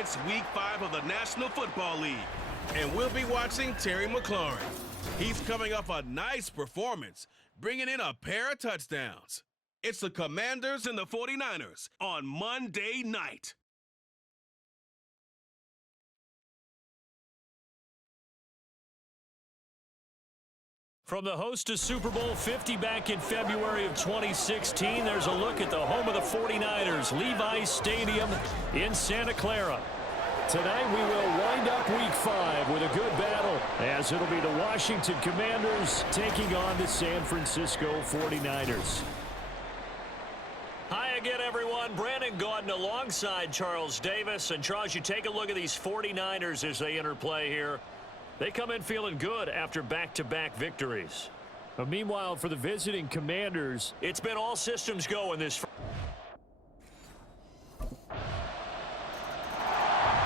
It's Week 5 of the National Football League, and we'll be watching Terry McLaurin. He's coming off a nice performance, bringing in a pair of touchdowns. It's the Commanders and the 49ers on Monday night. From the host to Super Bowl 50 back in February of 2016, there's a look at the home of the 49ers, Levi's Stadium in Santa Clara. Tonight we will wind up Week 5 with a good battle, as it'll be the Washington Commanders taking on the San Francisco 49ers. Hi again, everyone. Brandon Gaudin alongside Charles Davis. And Charles, you take a look at these 49ers as they enter play here. They come in feeling good after back-to-back victories. But meanwhile, for the visiting Commanders, it's been all systems go in this. Here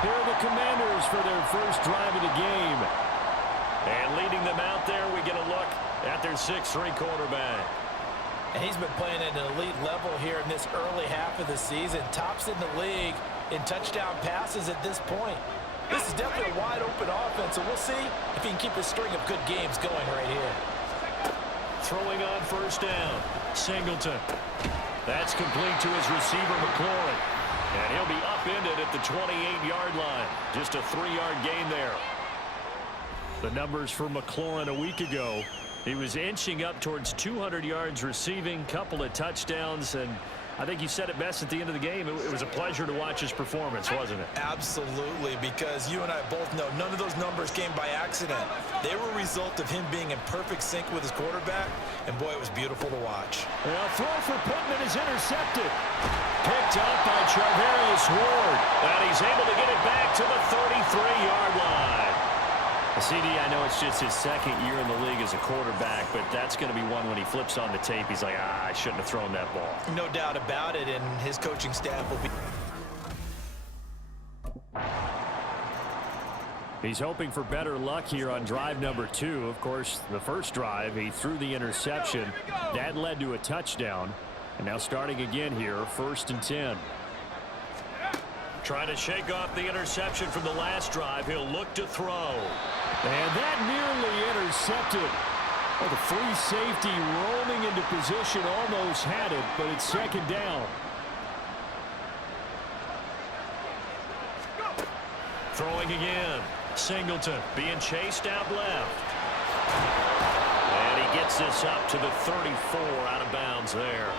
are the Commanders for their first drive of the game. And leading them out there, we get a look at their 6'3" quarterback. And he's been playing at an elite level here in this early half of the season. Tops in the league in touchdown passes at this point. This is definitely a wide-open offense, and we'll see if he can keep a string of good games going right here. Throwing on first down, Singleton. That's complete to his receiver, McLaurin. And he'll be upended at the 28-yard line. Just a 3-yard gain there. The numbers for McLaurin a week ago. He was inching up towards 200 yards receiving, couple of touchdowns, and I think you said it best at the end of the game. It was a pleasure to watch his performance, wasn't it? Absolutely, because you and I both know none of those numbers came by accident. They were a result of him being in perfect sync with his quarterback, and boy, it was beautiful to watch. Well, throw for Pittman is intercepted. Picked up by Charvarius Ward, and he's able to get it back to the 33-yard line. CD, I know it's just his second year in the league as a quarterback, but that's going to be one when he flips on the tape. He's like, I shouldn't have thrown that ball. No doubt about it, and his coaching staff will be. He's hoping for better luck here on drive number 2. Of course, the first drive, he threw the interception. That led to a touchdown. And now starting again here, 1st and 10. Trying to shake off the interception from the last drive. He'll look to throw. And that nearly intercepted. Well, the free safety roaming into position almost had it, but it's 2nd down. Throwing again. Singleton being chased out left. And he gets this up to the 34, out of bounds there.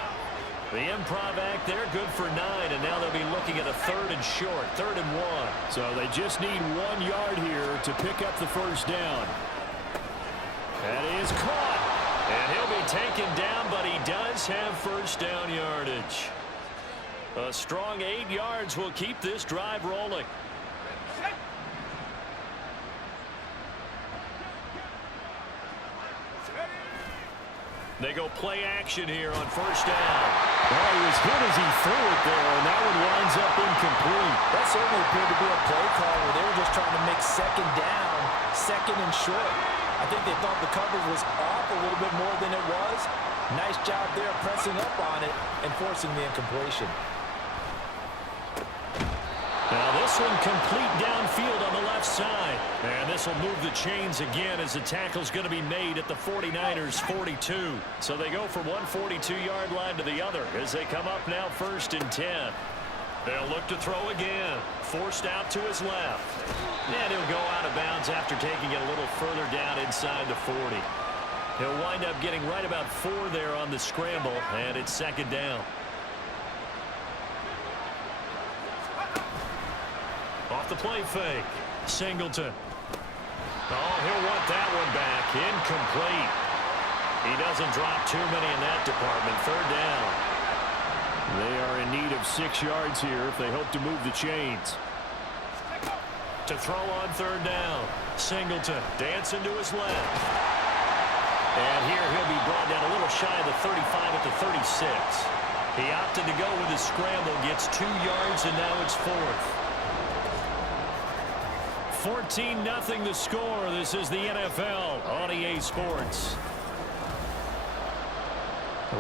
The improv act there, good for 9, and now they'll be looking at a 3rd and short, 3rd and 1. So they just need 1 yard here to pick up the first down. That is caught, and he'll be taken down, but he does have first down yardage. A strong 8 yards will keep this drive rolling. They go play action here on first down. Well, he was hit as he threw it there, and that one winds up incomplete. That certainly appeared to be a play call where they were just trying to make 2nd down, 2nd and short. I think they thought the coverage was off a little bit more than it was. Nice job there pressing up on it and forcing the incompletion. Now this one complete downfield on the left side. And this will move the chains again as the tackle's going to be made at the 49ers 42. So they go from one 42-yard line to the other as they come up now 1st and 10. They'll look to throw again. Forced out to his left. And he'll go out of bounds after taking it a little further down inside the 40. He'll wind up getting right about 4 there on the scramble, and it's 2nd down. Off the play fake. Singleton. Oh, he'll want that one back. Incomplete. He doesn't drop too many in that department. 3rd down. They are in need of 6 yards here if they hope to move the chains. To throw on 3rd down. Singleton dancing to his left. And here he'll be brought down a little shy of the 35 at the 36. He opted to go with his scramble. Gets 2 yards, and now it's 4th. 14-0 the score. This is the NFL on EA Sports.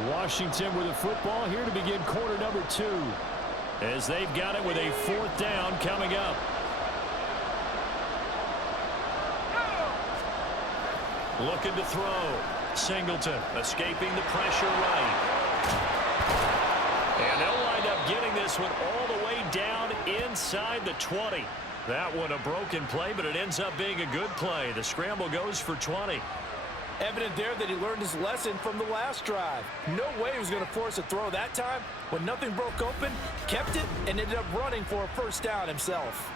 Washington with the football here to begin quarter number 2. as they've got it with a 4th down coming up. Looking to throw. Singleton escaping the pressure right. And they'll wind up getting this one all the way down inside the 20. That one a broken play, but it ends up being a good play. The scramble goes for 20. Evident there that he learned his lesson from the last drive. No way he was going to force a throw that time. When nothing broke open, kept it, and ended up running for a 1st down himself.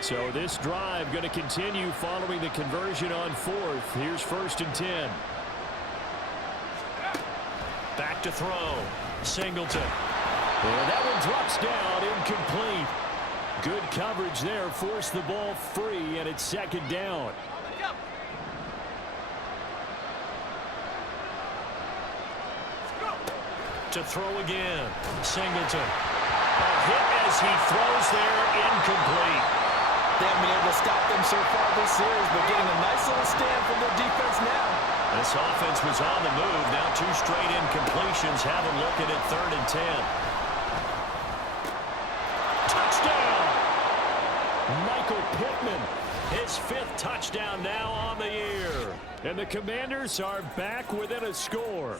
So this drive going to continue following the conversion on 4th. Here's 1st and 10. Back to throw. Singleton. And that one drops down, incomplete. Good coverage there. Forced the ball free, and it's 2nd down. To throw again. Singleton. A hit as he throws there, incomplete. They haven't been able to stop them so far this series, but getting a nice little stand from their defense now. This offense was on the move. Now 2 straight incompletions have them looking at 3rd and 10. Touchdown! Michael Pittman, his 5th touchdown now on the year. And the Commanders are back within a score.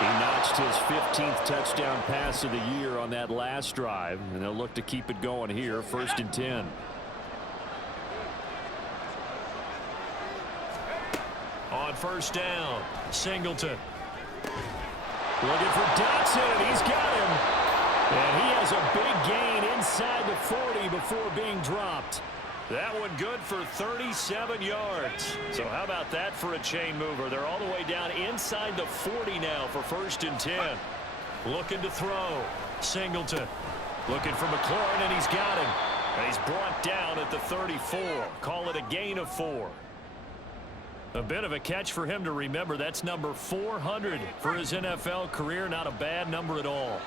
He notched his 15th touchdown pass of the year on that last drive, and they'll look to keep it going here. 1st and 10. On 1st down, Singleton. Looking for Dotson, and he's got him. And he has a big gain inside the 40 before being dropped. That one good for 37 yards. So how about that for a chain mover? They're all the way down inside the 40 now for 1st and 10. Looking to throw. Singleton. Looking for McLaurin, and he's got him. And he's brought down at the 34. Call it a gain of 4. A bit of a catch for him to remember. That's number 400 for his NFL career. Not a bad number at all.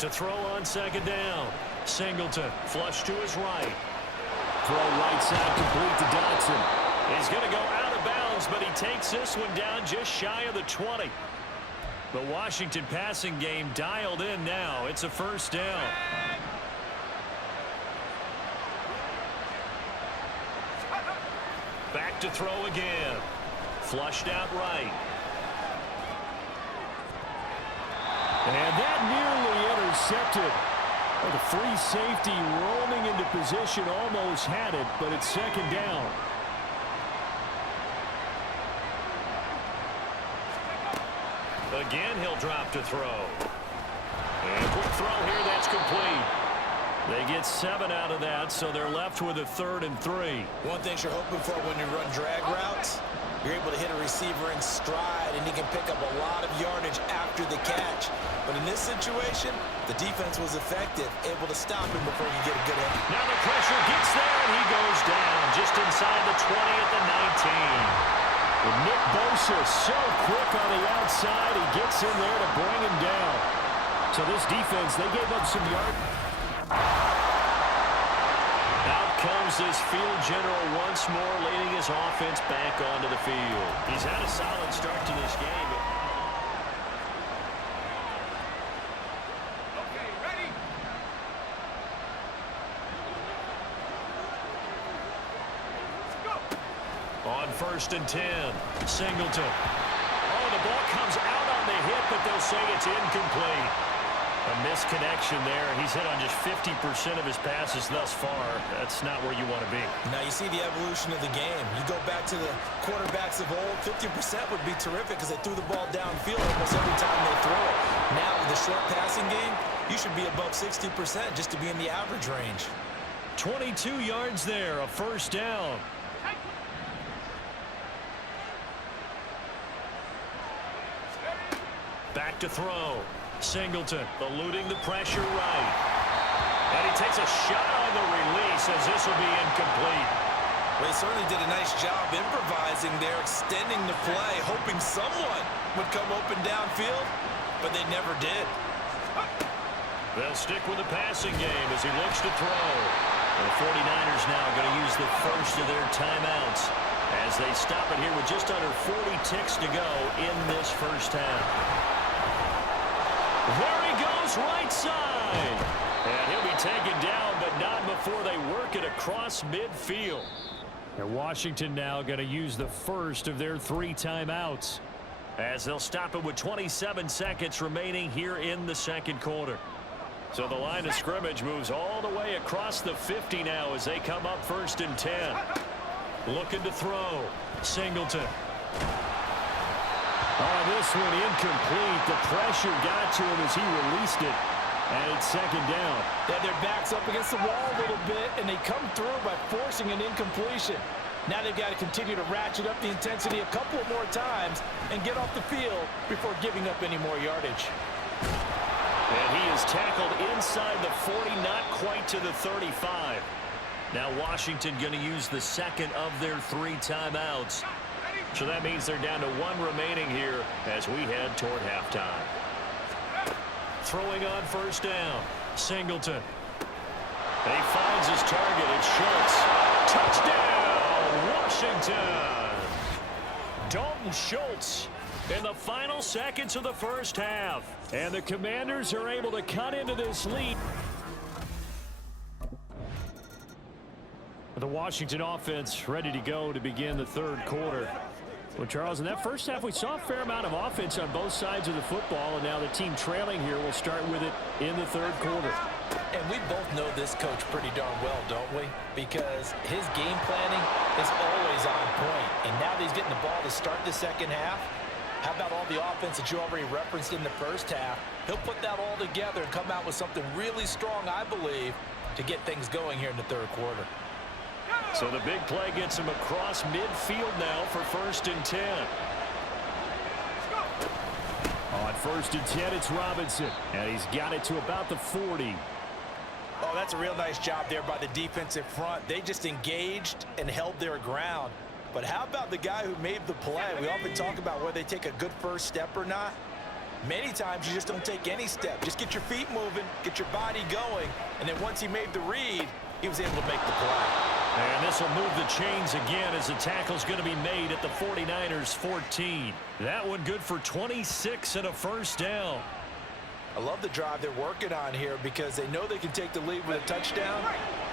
To throw on 2nd down. Singleton, flush to his right. Throw right side complete to Dotson. He's going to go out of bounds, but he takes this one down just shy of the 20. The Washington passing game dialed in now. It's a 1st down. Back to throw again. Flushed out right. And that nearly intercepted. Well, the free safety rolling into position almost had it, but it's 2nd down. Again, he'll drop to throw. And quick throw here, that's complete. They get 7 out of that, so they're left with a 3rd and 3. One thing you're hoping for when you run drag routes, you're able to hit a receiver in stride, and he can pick up a lot of yardage after the catch. But in this situation, the defense was effective, able to stop him before he get a good hit. Now the pressure gets there, and he goes down just inside the 20 at the 19. And Nick Bosa so quick on the outside, he gets in there to bring him down. So this defense, they gave up some yards. Out comes this field general once more, leading his offense back onto the field. He's had a solid start to this game. Okay, ready? On 1st and 10, Singleton. Oh, the ball comes out on the hit, but they'll say it's incomplete. A misconnection there. He's hit on just 50% of his passes thus far. That's not where you want to be. Now you see the evolution of the game. You go back to the quarterbacks of old, 50% would be terrific because they threw the ball downfield almost every time they throw it. Now with the short passing game, you should be above 60% just to be in the average range. 22 yards there, a 1st down. Back to throw. Singleton eluding the pressure right. And he takes a shot on the release as this will be incomplete. Well, they certainly did a nice job improvising there, extending the play, hoping someone would come open downfield, but they never did. They'll stick with the passing game as he looks to throw. The 49ers now going to use the first of their timeouts as they stop it here with just under 40 ticks to go in this first half. There he goes, right side. And he'll be taken down, but not before they work it across midfield. And Washington now going to use the first of their 3 timeouts as they'll stop it with 27 seconds remaining here in the second quarter. So the line of scrimmage moves all the way across the 50 now as they come up 1st and 10. Looking to throw. Singleton. Oh, this one incomplete. The pressure got to him as he released it. And it's 2nd down. They had their backs up against the wall a little bit, and they come through by forcing an incompletion. Now they've got to continue to ratchet up the intensity a couple of more times and get off the field before giving up any more yardage. And he is tackled inside the 40, not quite to the 35. Now Washington going to use the second of their 3 timeouts. So that means they're down to 1 remaining here as we head toward halftime. Throwing on 1st down. Singleton. And he finds his target. It's Schultz. Touchdown, Washington. Dalton Schultz in the final seconds of the first half. And the Commanders are able to cut into this lead. The Washington offense ready to go to begin the 3rd quarter. Well, Charles, in that first half, we saw a fair amount of offense on both sides of the football, and now the team trailing here will start with it in the 3rd quarter. And we both know this coach pretty darn well, don't we? Because his game planning is always on point. And now that he's getting the ball to start the second half, how about all the offense that you already referenced in the first half? He'll put that all together and come out with something really strong, I believe, to get things going here in the 3rd quarter. So the big play gets him across midfield now for 1st and 10. On 1st and 10, it's Robinson. And he's got it to about the 40. Oh, that's a real nice job there by the defensive front. They just engaged and held their ground. But how about the guy who made the play? We often talk about whether they take a good first step or not. Many times you just don't take any step. Just get your feet moving, get your body going, and then once he made the read, he was able to make the play. And this will move the chains again as the tackle's going to be made at the 49ers 14. That one good for 26 and a 1st down. I love the drive they're working on here because they know they can take the lead with a touchdown.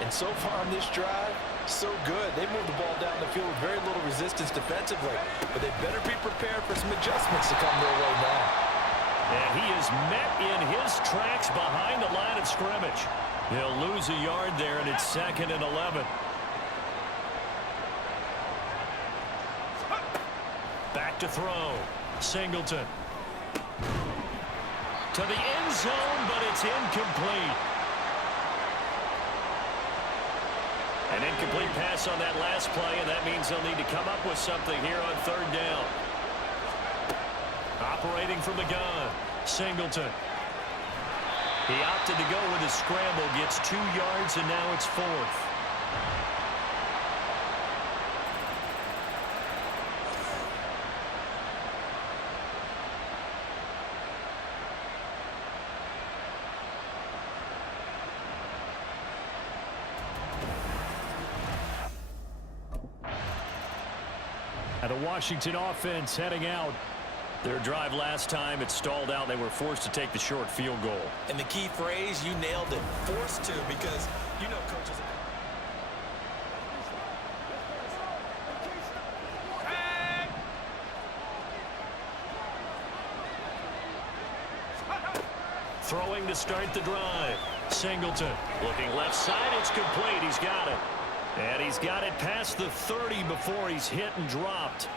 And so far on this drive, so good. They moved the ball down the field with very little resistance defensively. But they better be prepared for some adjustments to come their way now. And he is met in his tracks behind the line of scrimmage. He'll lose a yard there, and it's 2nd and 11. Back to throw. Singleton. To the end zone, but it's incomplete. An incomplete pass on that last play, and that means they'll need to come up with something here on 3rd down. Operating from the gun. Singleton. He opted to go with a scramble, gets 2 yards, and now it's 4th. And the Washington offense heading out. Their drive last time, it stalled out. They were forced to take the short field goal. And the key phrase, you nailed it, forced to, because you know coaches are... Throwing to start the drive. Singleton looking left side. It's complete. He's got it. And he's got it past the 30 before he's hit and dropped.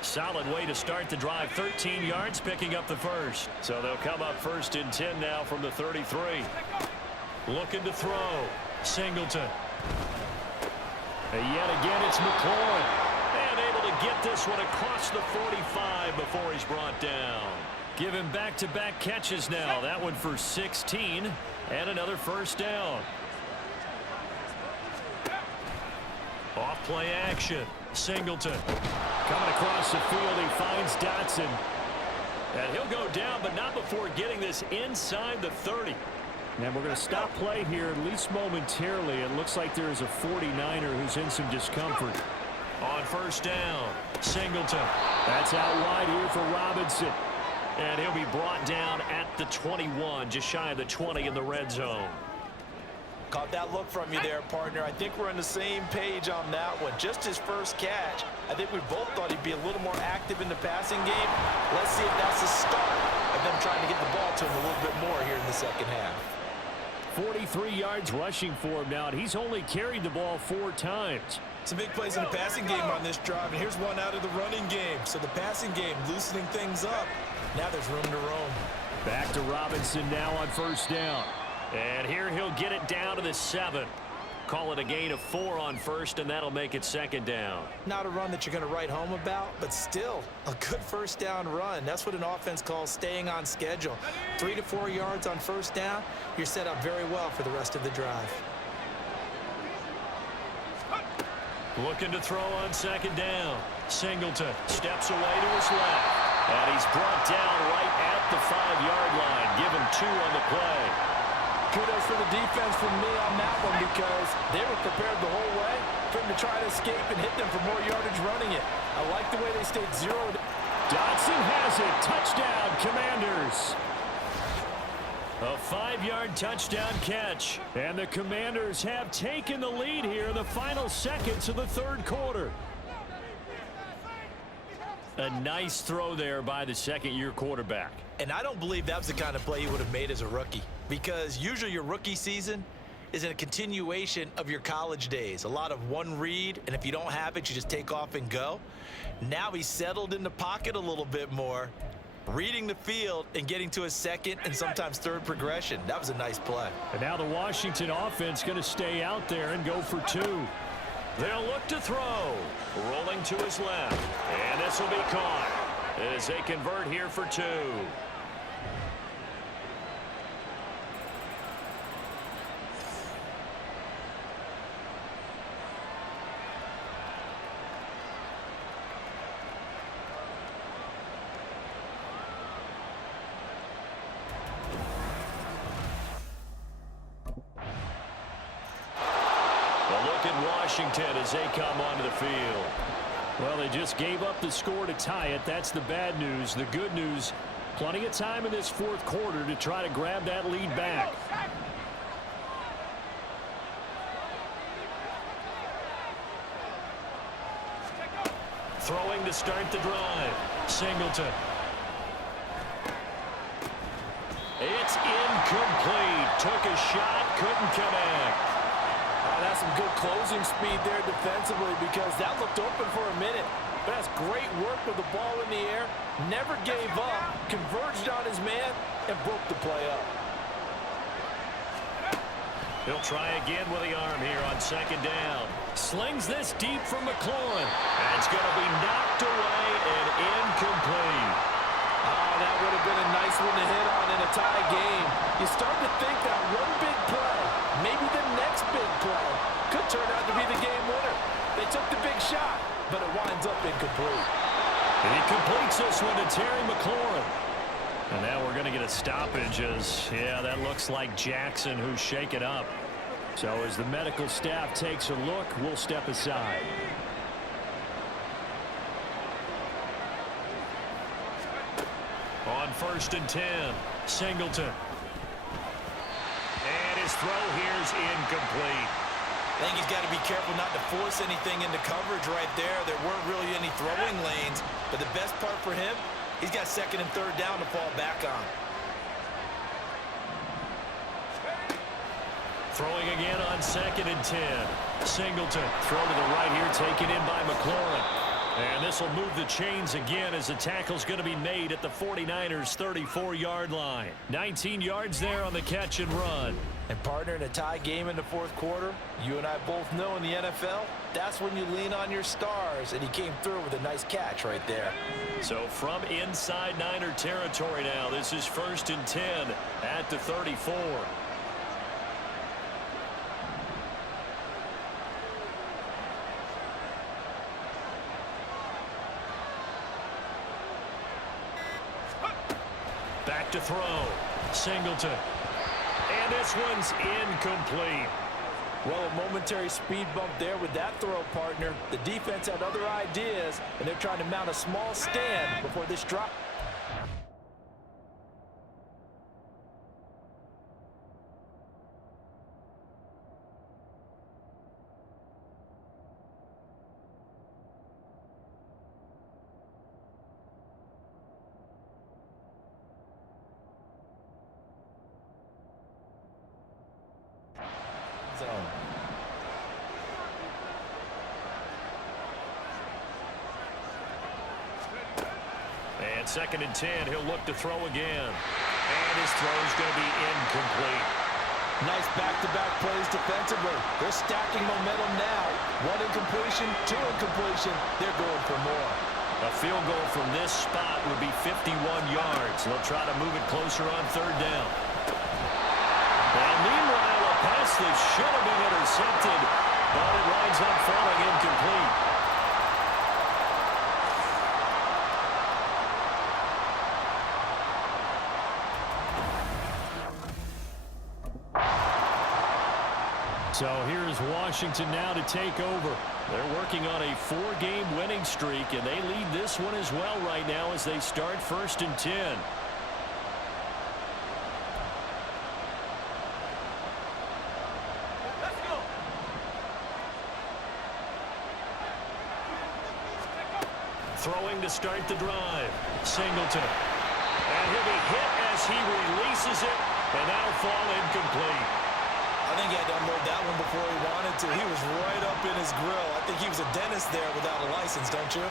Solid way to start the drive. 13 yards, picking up the first. So they'll come up 1st and 10 now from the 33. Looking to throw. Singleton. And yet again, it's McLaurin. And able to get this one across the 45 before he's brought down. Give him back-to-back catches now. That one for 16 and another 1st down. Off Play action. Singleton. Coming across the field, he finds Dotson. And he'll go down, but not before getting this inside the 30. And we're going to stop play here, at least momentarily. It looks like there is a 49er who's in some discomfort. On first down, Singleton. That's out wide here for Robinson. And he'll be brought down at the 21, just shy of the 20 in the red zone. Caught that look from you there, partner. I think we're on the same page on that one. Just his first catch. I think we both thought he'd be a little more active in the passing game. Let's see if that's the start of them trying to get the ball to him a little bit more here in the second half. 43 yards rushing for him now, and he's only carried the ball 4 times. Some big plays in the passing game on this drive, and here's one out of the running game. So the passing game loosening things up. Now there's room to roam. Back to Robinson now on first down. And here he'll get it down to the 7. Call it a gain of 4 on first, and that'll make it second down. Not a run that you're going to write home about, but still a good first down run. That's what an offense calls staying on schedule. 3 to 4 yards on first down, you're set up very well for the rest of the drive. Looking to throw on second down. Singleton steps away to his left. And he's brought down right at the 5-yard line. Give him 2 on the play. Kudos for the defense from me on that one because they were prepared the whole way for him to try to escape and hit them for more yardage running it. I like the way they stayed zeroed. Dotson has it. Touchdown, Commanders. A 5-yard touchdown catch. And the Commanders have taken the lead here in the final seconds of the third quarter. A nice throw there by the second-year quarterback. And I don't believe that was the kind of play he would have made as a rookie because usually your rookie season is in a continuation of your college days. A lot of one read, and if you don't have it, you just take off and go. Now he's settled in the pocket a little bit more, reading the field and getting to a second and sometimes third progression. That was a nice play. And now the Washington offense going to stay out there and go for 2. They'll look to throw. Rolling to his left. And this will be caught as they convert here for 2. Washington as they come onto the field. Well, they just gave up the score to tie it. That's the bad news. The good news, plenty of time in this fourth quarter to try to grab that lead back. Throwing to start the drive. Singleton. It's incomplete. Took a shot, couldn't connect. That's some good closing speed there defensively because that looked open for a minute. But that's great work with the ball in the air. Never gave up, converged on his man, and broke the play up. He'll try again with the arm here on second down. Slings this deep from McLaurin. That's going to be knocked away and incomplete. Oh, that would have been a nice one to hit on in a tie game. You start to think that one big play, maybe the next big play, could turn out to be the game winner. They took the big shot, but it winds up incomplete. He completes this one to Terry McLaurin. And now we're going to get a stoppage as, yeah, that looks like Jackson who's shaken up. So as the medical staff takes a look, we'll step aside. On first and 10, Singleton. And his throw here's incomplete. I think he's got to be careful not to force anything into coverage right there. There weren't really any throwing lanes, but the best part for him, he's got second and third down to fall back on. Throwing again on second and 10. Singleton, throw to the right here, taken in by McLaurin. And this will move the chains again as the tackle's going to be made at the 49ers' 34-yard line. 19 yards there on the catch and run. And partner, in a tie game in the fourth quarter, you and I both know in the NFL, that's when you lean on your stars, and he came through with a nice catch right there. So from inside Niner territory now, this is first and 10 at the 34. to throw. Singleton. And this one's incomplete. Well, a momentary speed bump there with that throw, partner. The defense had other ideas, and they're trying to mount a small stand before this drop. And 2nd and 10, he'll look to throw again. And his throw's going to be incomplete. Nice back-to-back plays defensively. They're stacking momentum now. 1 incompletion, 2 incompletion. They're going for more. A field goal from this spot would be 51 yards. They'll try to move it closer on 3rd down. And meanwhile, a pass that should have been intercepted, but it winds up falling incomplete. So here's Washington now to take over. They're working on a 4-game winning streak, and they lead this one as well right now as they start 1st and 10. Throwing to start the drive. Singleton. And he'll be hit as he releases it, and that'll fall incomplete. I think he had to unload that one before he wanted to. He was right up in his grill. I think he was a dentist there without a license, don't you?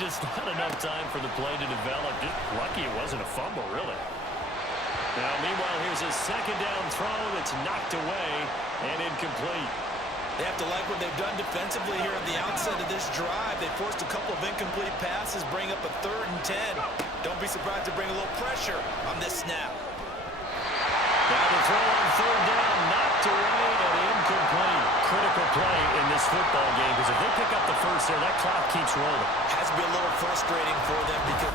Just not enough time for the play to develop. Just lucky it wasn't a fumble, really. Now, meanwhile, here's a 2nd down throw that's knocked away and incomplete. They have to like what they've done defensively here at the outset of this drive. They forced a couple of incomplete passes, bring up a 3rd and 10. Don't be surprised to bring a little pressure on this snap. Now the throw on 3rd down, knocked away and incomplete. Critical play in this football game because if they pick up the first there, that clock keeps rolling. Has to be a little frustrating for them because...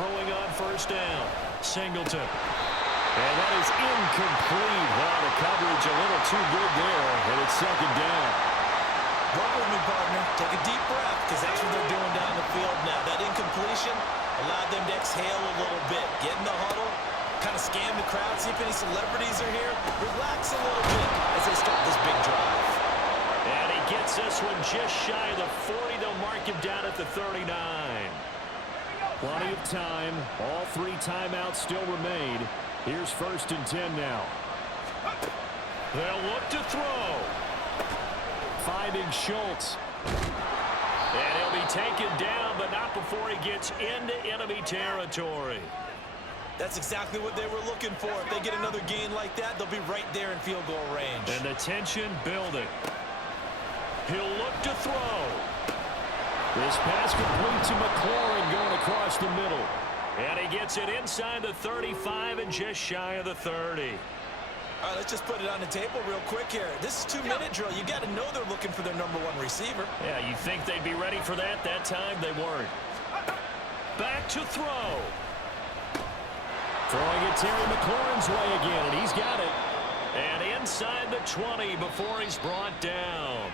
Throwing on 1st down. Singleton. And that is incomplete. Well, the coverage a little too good there, and it's 2nd down. Roll with me, partner. Take a deep breath, because that's what they're doing down the field now. That incompletion allowed them to exhale a little bit. Get in the huddle, kind of scan the crowd, see if any celebrities are here. Relax a little bit as they start this big drive. And he gets this one just shy of the 40. They'll mark him down at the 39. Plenty of time. All 3 timeouts still remain. Here's 1st and 10 now. They'll look to throw. Finding Schultz. And he'll be taken down, but not before he gets into enemy territory. That's exactly what they were looking for. If they get another gain like that, they'll be right there in field goal range. And the tension building. He'll look to throw. This pass complete to McLaurin going across the middle. And he gets it inside the 35 and just shy of the 30. All right, let's just put it on the table real quick here. This is 2-minute drill. You got to know they're looking for their #1 receiver. Yeah, you think they'd be ready for that? That time they weren't. Back to throw. Throwing it Terry McLaurin's way again, and he's got it. And inside the 20 before he's brought down.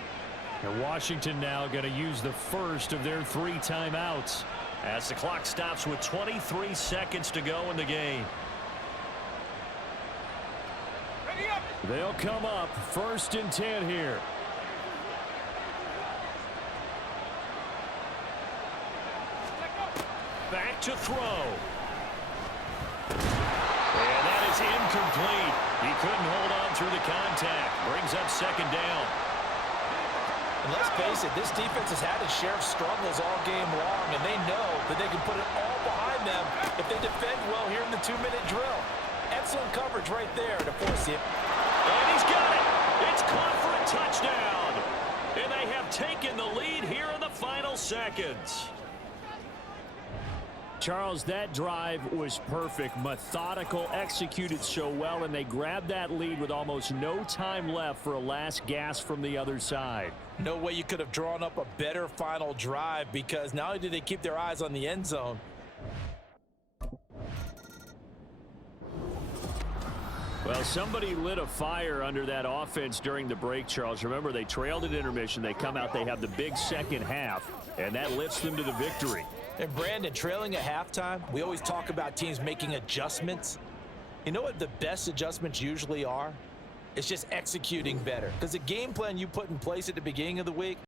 And Washington now going to use the first of their 3 timeouts as the clock stops with 23 seconds to go in the game. They'll come up 1st and 10 here. Back to throw. And that is incomplete. He couldn't hold on through the contact. Brings up 2nd down. And let's face it, this defense has had its share of struggles all game long, and they know that they can put it all behind them if they defend well here in the 2-minute drill. Excellent coverage right there to force it. And he's got it. It's caught for a touchdown. And they have taken the lead here in the final seconds. Charles, that drive was perfect, methodical, executed so well, and they grabbed that lead with almost no time left for a last gasp from the other side. No way you could have drawn up a better final drive, because not only did they keep their eyes on the end zone. Well, somebody lit a fire under that offense during the break, Charles. Remember, they trailed at intermission. They come out, they have the big second half, and that lifts them to the victory. And Brandon, trailing at halftime, we always talk about teams making adjustments. You know what the best adjustments usually are? It's just executing better. Because the game plan you put in place at the beginning of the week,